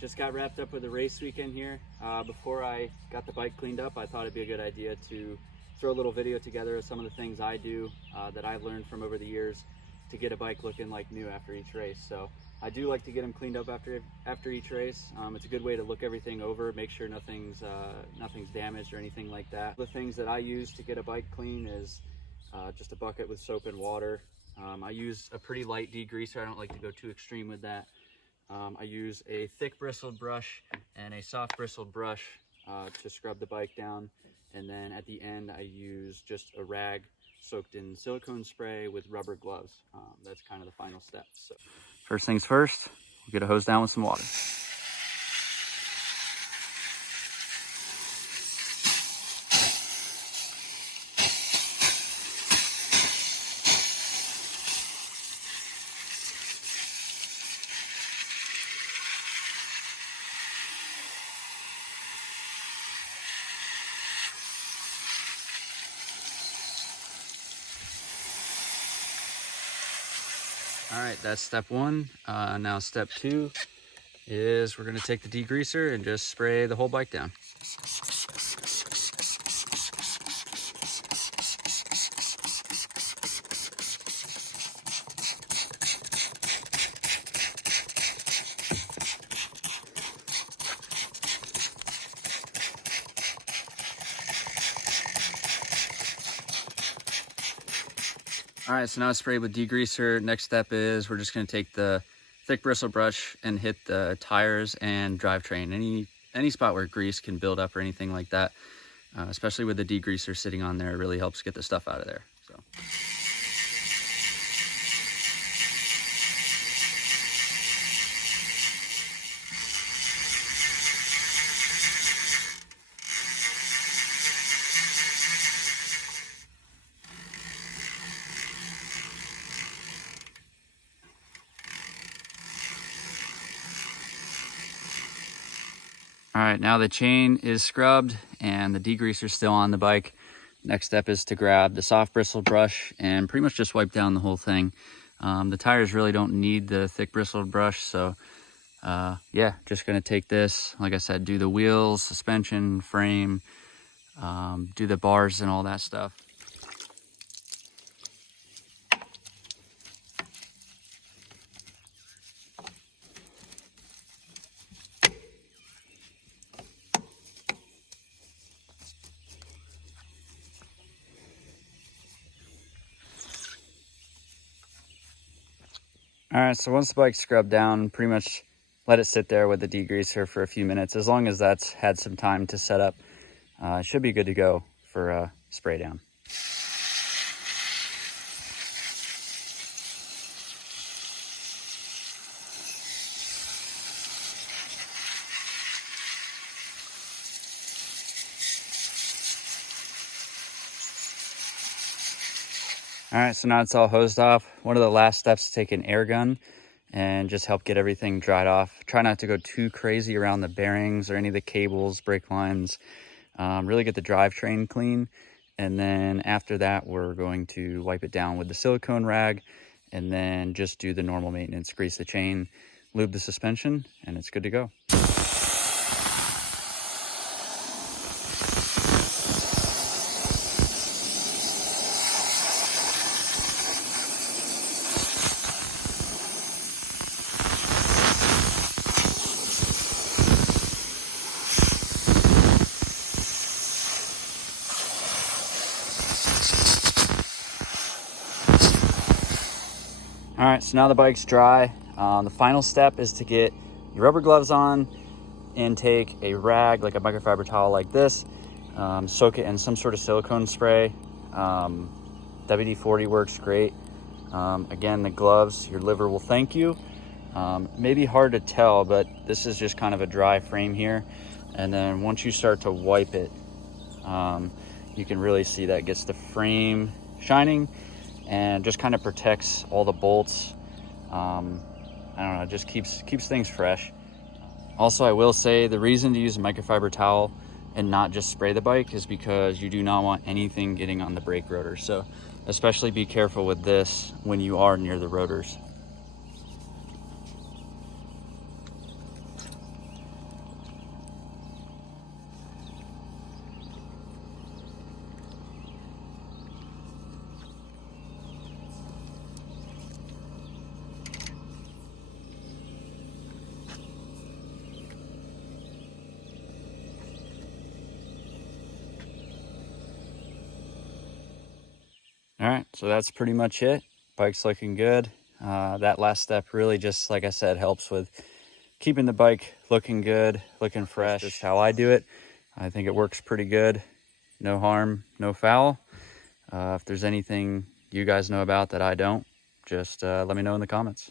just got wrapped up with a race weekend here. Before I got the bike cleaned up, I thought it'd be a good idea to throw a little video together of some of the things I do that I've learned from over the years to get a bike looking like new after each race. So I do like to get them cleaned up after each race. It's a good way to look everything over, make sure nothing's damaged or anything like that. The things that I use to get a bike clean is just a bucket with soap and water. I use a pretty light degreaser. I don't like to go too extreme with that. I use a thick bristled brush and a soft bristled brush to scrub the bike down. And then at the end, I use just a rag soaked in silicone spray with rubber gloves. That's kind of the final step. So first things first, we'll get a hose down with some water. All right, that's step one. Now step two is we're gonna take the degreaser and just spray the whole bike down. All right, so now it's sprayed with degreaser. Next step is we're just gonna take the thick bristle brush and hit the tires and drivetrain. Any spot where grease can build up or anything like that, especially with the degreaser sitting on there, it really helps get the stuff out of there. So. All right, now the chain is scrubbed and the degreaser is still on the bike. Next step is to grab the soft bristle brush and pretty much just wipe down the whole thing. The tires really don't need the thick bristled brush, so yeah, just gonna take this, like I said, do the wheels, suspension, frame, do the bars and all that stuff. All right, so once the bike's scrubbed down, pretty much let it sit there with the degreaser for a few minutes. As long as that's had some time to set up, it should be good to go for spray down. All right, so now it's all hosed off. One of the last steps is take an air gun and just help get everything dried off. Try not to go too crazy around the bearings or any of the cables, brake lines. Really get the drivetrain clean. And then after that, we're going to wipe it down with the silicone rag and then just do the normal maintenance, grease the chain, lube the suspension, and it's good to go. All right, so now the bike's dry. The final step is to get your rubber gloves on and take a rag, like a microfiber towel like this, soak it in some sort of silicone spray. WD-40 works great. Again, the gloves, your liver will thank you. Maybe hard to tell, but this is just kind of a dry frame here. And then once you start to wipe it, you can really see that gets the frame shining and just kind of protects all the bolts. I don't know, it just keeps things fresh. Also, I will say the reason to use a microfiber towel and not just spray the bike is because you do not want anything getting on the brake rotor. So especially be careful with this when you are near the rotors. All right, so that's pretty much it. Bike's looking good. That last step really just, like I said, helps with keeping the bike looking good, looking fresh. That's just how I do it. I think it works pretty good. No harm, no foul. If there's anything you guys know about that I don't, just let me know in the comments.